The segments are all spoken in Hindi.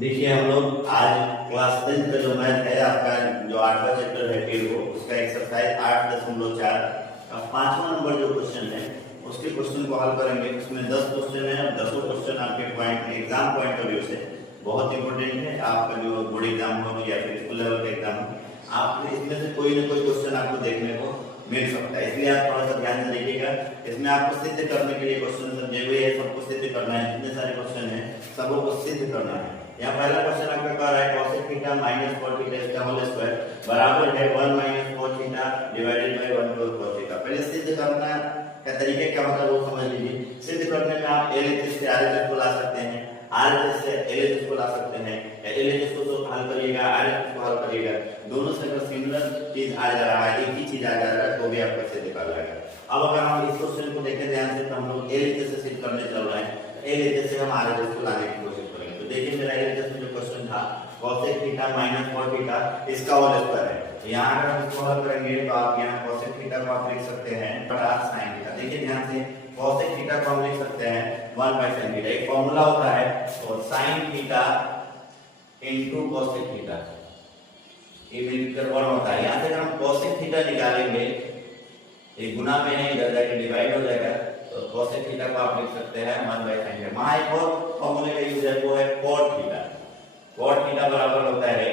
देखिए हम लोग आज क्लास 10 का जो मैथ है आपका जो 8वां चैप्टर है फिर वो उसका एक्सरसाइज 8.4 का 5वां नंबर जो क्वेश्चन है उसके क्वेश्चन को हल करेंगे। उसमें 10 क्वेश्चन है और 10 क्वेश्चन आपके point exam point of view से बहुत इंपॉर्टेंट है। आपका जो बोर्ड एग्जाम हो या फिर स्कूल लेवल का एग्जाम हो आप इसमें से कोई ना कोई क्वेश्चन आपको देखने को मिल सकता है, इसलिए आप थोड़ा सा ध्यान से देखिएगा। इसमें आपको सिद्ध करने के लिए क्वेश्चन समझे हुए है, सबको सिद्ध करना है। जितने सारे क्वेश्चन है सबको को सिद्ध करना है। यहाँ पहला क्वेश्चन आपका कह रहा है cos theta minus cos theta इसका होल स्क्वायर बराबर है 1 minus cos theta divided by 1 plus cos theta. पहले सिद्ध करना का तरीका क्या होता है वो समझ लीजिए। सिद्ध करने में आप LHS से RHS को ला सकते हैं, RHS से LHS को ला सकते हैं, LHS को तो हल करिएगा, RHS को हल करिएगा, दोनों से अगर सिमिलर चीज आ जा रहा है, एक ही चीज आ जा रहा है तो भी आपका सिद्ध कर जाएगा। अब अगर हम इस क्वेश्चन को देखें ध्यान से तो हम लोग LHS से सिद्ध करने चल रहे हैं, LHS से हम RHS को लाने की कोशिश करेंगे। तो देखिए मेरा LHS में जो क्वेश्चन था cos theta minus cos theta इसका होल स्क्वायर है। यहाँ अगर हम इसको हल करेंगे तो आप यहाँ cos थीटा को आप लिख सकते हैं बटा sin थीटा। देखिए ध्यान से cos थीटा को हम लिख सकते हैं 1 बाय sin थीटा। एक फॉर्मूला होता है और sin theta into cos theta ये मिलकर 1 होता है। यहाँ से अगर हम cos थीटा निकालेंगे एक गुना में है, इधर जाके डिवाइड हो जाएगा तो cos थीटा को आप लिख सकते हैं 1 बाय sin थीटा। वहां एक और फॉर्मूले का यूज है वो है cot थीटा। cot थीटा बराबर होता है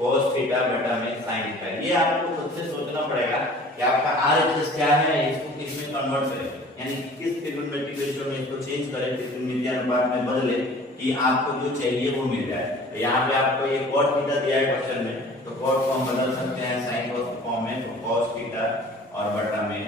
cos थीटा बटा में sin थीटा। ये आपको खुद से सोचना पड़ेगा कि आपका RHS क्या है, इसको किस में कन्वर्ट करें, यानी किस ट्रिग्नोमेट्रिक रेशियो में इसको चेंज करें, त्रिकोणमितीय अनुपात में बदले कि आपको जो चाहिए वो मिल जाए। तो यहाँ पे आपको ये cot थीटा दिया है क्वेश्चन में, तो cot को हम बदल सकते हैं sin cos फॉर्म में, तो cos थीटा और बटा में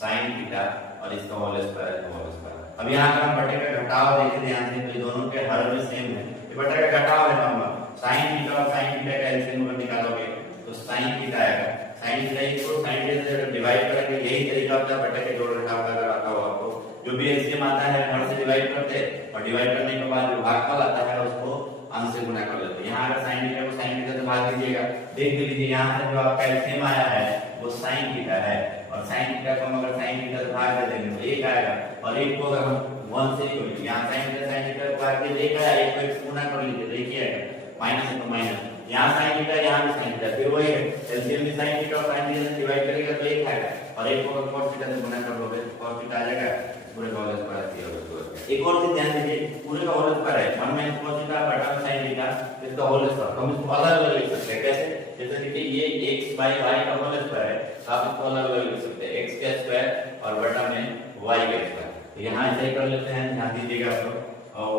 sin थीटा और इसका होल स्क्वायर है होल स्क्वायर। अब यहाँ अगर हम बटे का घटाव देखें ध्यान से तो दोनों के हर में सेम है, ये बटे का घटाव है नॉर्मल। sin थीटा और sin थीटा का एलसीएम अगर निकालोगे तो sin थीटा आएगा, sin थीटा को sin थीटा से डिवाइड करेंगे, यही तरीका होता है बटे के जोड़ घटाव का। अगर आता हो आपको जो भी एलसीएम आता है हर से डिवाइड करते हैं और डिवाइड करने के बाद जो भागफल आता है उसको अंश से गुणा कर लेते हैं। यहाँ अगर sin थीटा को sin थीटा से भाग दीजिएगा, देख लीजिए यहाँ से जो आपका एलसीएम आया है वो sin थीटा है और sin थीटा को हम अगर sin थीटा से भाग दे देंगे तो 1 आएगा और 1 को अगर हम 1 से निकालेंगे यहाँ sin थीटा को भाग के 1 आया, 1 को x गुणा कर लीजिए, देखिए माइनस है तो माइनस, यहाँ sin थीटा यहाँ भी sin थीटा, फिर वही है एलसीएम में sin थीटा और sin थीटा से डिवाइड करेगा तो 1 आएगा और 1 को अगर cos थीटा से गुणा कर लोगे तो cos थीटा आ जाएगा पूरे का होल स्क्वायर किया होगा। एक और चीज ध्यान दीजिए, पूरे का होल स्क्वायर है 1 माइनस cos थीटा बटा में sin थीटा इसका होल स्क्वायर। हम इसको अलग-अलग लिख सकते हैं, कैसे? जैसे कि ये x बाय y का होल स्क्वायर है, आप इसको अलग-अलग लिख सकते हैं x का स्क्वायर और बटा में y का स्क्वायर। तो यहाँ ऐसे ही कर लेते हैं, ध्यान दीजिएगा आप लोग,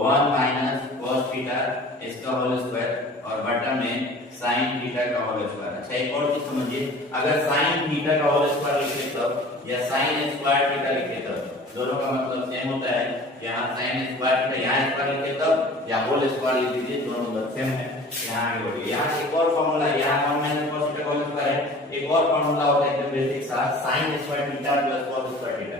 1 माइनस cos थीटा इसका होल स्क्वायर और बटा में sin थीटा का होल स्क्वायर। अच्छा एक और चीज समझिए, अगर sin थीटा का होल स्क्वायर लिखें तब या sin स्क्वायर थीटा लिखें तब दोनों का मतलब सेम होता है। यहाँ sin स्क्वायर थीटा यहाँ स्क्वायर लिखे तब या होल स्क्वायर लिख दीजिए, दोनों मतलब सेम है। यहाँ आगे बढ़िए, यहाँ एक और फॉर्मूला है, यहाँ 1 माइनस cos थीटा का होल स्क्वायर है, एक और फॉर्मूला होता है एकदम बेसिक सा sin square theta plus cos square theta,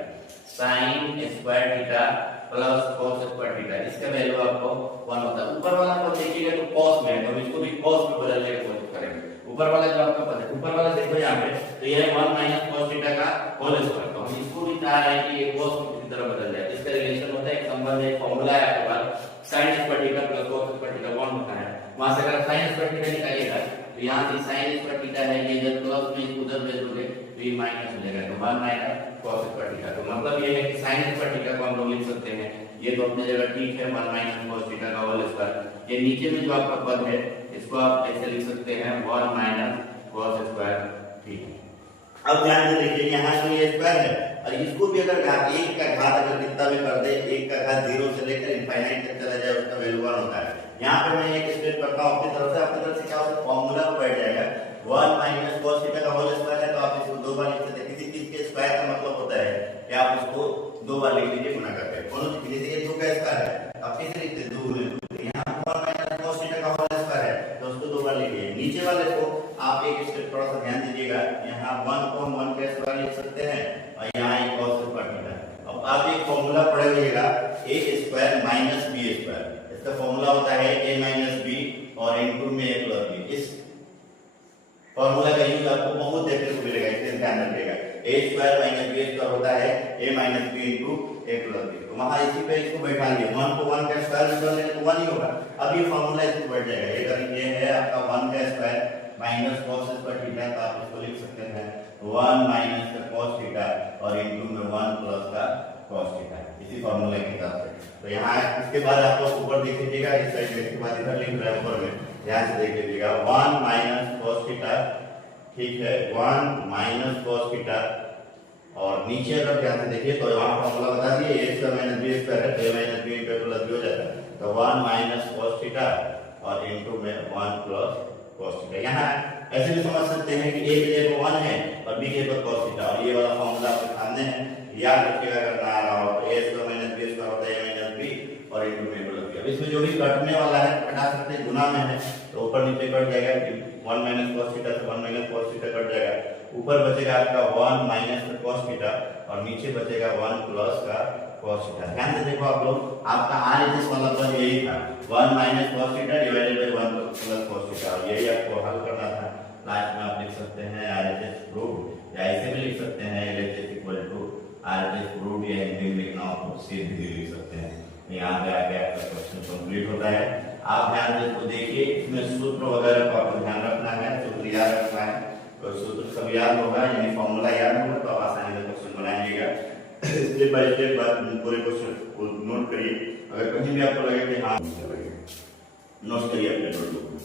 sin square theta plus cos square theta, इसका वैल्यू आपको 1 होता है। ऊपर वाला को देखिएगा तो cos में है तो इसको भी cos में बदलने की कोशिश करेंगे। ऊपर वाला जो आपका पद है, ऊपर वाला देखो यहाँ पे तो ये है 1 माइनस cos थीटा का होल स्क्वायर, तो हम इसको भी चाह रहे हैं कि ये cos में किसी तरह बदल जाए। इसका रिलेशन होता है, एक संबंध है, एक फॉर्मूला है आपके पास sin square theta plus cos square theta 1 होता है। वहां से अगर sin स्क्वायर थीटा निकालिएगा तो यहाँ से sin स्क्वायर थीटा है, ये इधर प्लस में इसको उधर भेज दोगे तो ये माइनस हो जाएगा, तो 1 माइनस cos स्क्वायर थीटा। तो मतलब ये है कि sin स्क्वायर थीटा को हम लोग लिख सकते हैं, ये तो अपनी जगह ठीक है 1 माइनस cos थीटा का होल स्क्वायर। ये नीचे में जो आपका पद है इसको आप ऐसे लिख सकते हैं 1 माइनस cos स्क्वायर थीटा। अब ध्यान से देखिए यहाँ जो ये स्क्वायर है और इसको भी अगर एक का घात अगर कितना भी कर दे, एक का घात 0 से लेकर इनफाइनाइट तक चला जाए उसका वैल्यू 1 होता है। यहाँ पे मैं एक स्टेप करता हूँ अपनी तरफ से क्या होता है, फॉर्मूला बैठ जाएगा 1 माइनस cos थीटा का होल स्क्वायर है तो आप इसको 2 बार लिख सकते हैं। किसी चीज के स्क्वायर का मतलब होता है कि आप उसको 2 बार लिख लीजिए गुणा करके। कौन सी चीज ये 2 का स्क्वायर है आप कैसे लिखते हैं 2 गुणे 2, यहाँ 1 माइनस cos थीटा का होल स्क्वायर है तो उसको 2 बार लिखिए। नीचे वाले को आप एक स्टेप थोड़ा सा ध्यान दीजिएगा, यहाँ 1 को 1 का स्क्वायर लिख सकते हैं और यहाँ एक cos स्क्वायर थीटा। अब आप एक फॉर्मूला पढ़े रहिएगा a square minus b square, इसका फॉर्मूला होता है a माइनस b और इनटू में a प्लस b। इस फॉर्मूला का यूज आपको बहुत देखने को मिलेगा, इसे ध्यान रखिएगा। a square minus b square होता है a minus b into a plus b। तो वहां इसी पे इसको बैठा लिया, 1 को 1 का स्क्वायर स्क्वायर रूट कर लेंगे तो 1 ही होगा। अब ये फॉर्मूला इसमें बढ़ जाएगा, ये अगर ये है आपका 1 का square minus cos square theta, तो आप इसको लिख सकते हैं 1 माइनस का cos थीटा और इनटू में 1 प्लस का cos थीटा, इसी फॉर्मूले के हिसाब से। तो यहाँ इसके बाद आप लोग ऊपर देख लीजिएगा, इस साइड में इसके बाद इधर लिख रहा है ऊपर में, ध्यान से देख लीजिएगा 1 माइनस cos थीटा, ठीक है 1 माइनस cos थीटा, और नीचे अगर ध्यान से देखिए तो यहाँ फॉर्मूला बता दिए a square minus b square है, a minus b into plus b हो जाता है, तो 1 माइनस cos थीटा और इनटू में 1 प्लस cos थीटा। यहाँ ऐसे भी समझ सकते हैं कि a की जगह 1 है और b की जगह cos थीटा, और ये वाला फॉर्मूला आपके सामने है, याद रखिएगा अगर ना आ रहा हो तो a square minus b square होता है a माइनस b और इनटू में प्लस b। अब इसमें जो भी कटने वाला है घटा सकते हैं, गुना में है तो ऊपर नीचे कट जाएगा, 1 माइनस cos थीटा से 1 माइनस cos थीटा कट जाएगा, ऊपर बचेगा आपका 1 माइनस का cos थीटा और नीचे बचेगा 1 प्लस का cos थीटा। ध्यान से देखो आप लोग, आपका RHS वाला पद यही था 1 minus cos theta divided by 1 plus cos theta, और यही आपको हल करना था। लास्ट में आप लिख सकते हैं RHS प्रूव्ड, या ऐसे भी लिख सकते हैं LHS equal to RHS proved, या हिंदी में लिखना हो तो सीधे भी लिख सकते हैं। यहाँ पे आके आपका क्वेश्चन कंप्लीट होता है। आप ध्यान से इसको देखिए, इसमें सूत्र वगैरह को आपको ध्यान रखना है, सूत्र याद रखना है, तो सूत्र सब याद होगा, यानी फॉर्मूला याद होगा तो आप आसानी से क्वेश्चन बनाइएगा। स्टेप बाय स्टेप पूरे क्वेश्चन को नोट करिए, अगर कहीं भी आपको लगे कि हाँ नोट करिए अपने नोटबुक में।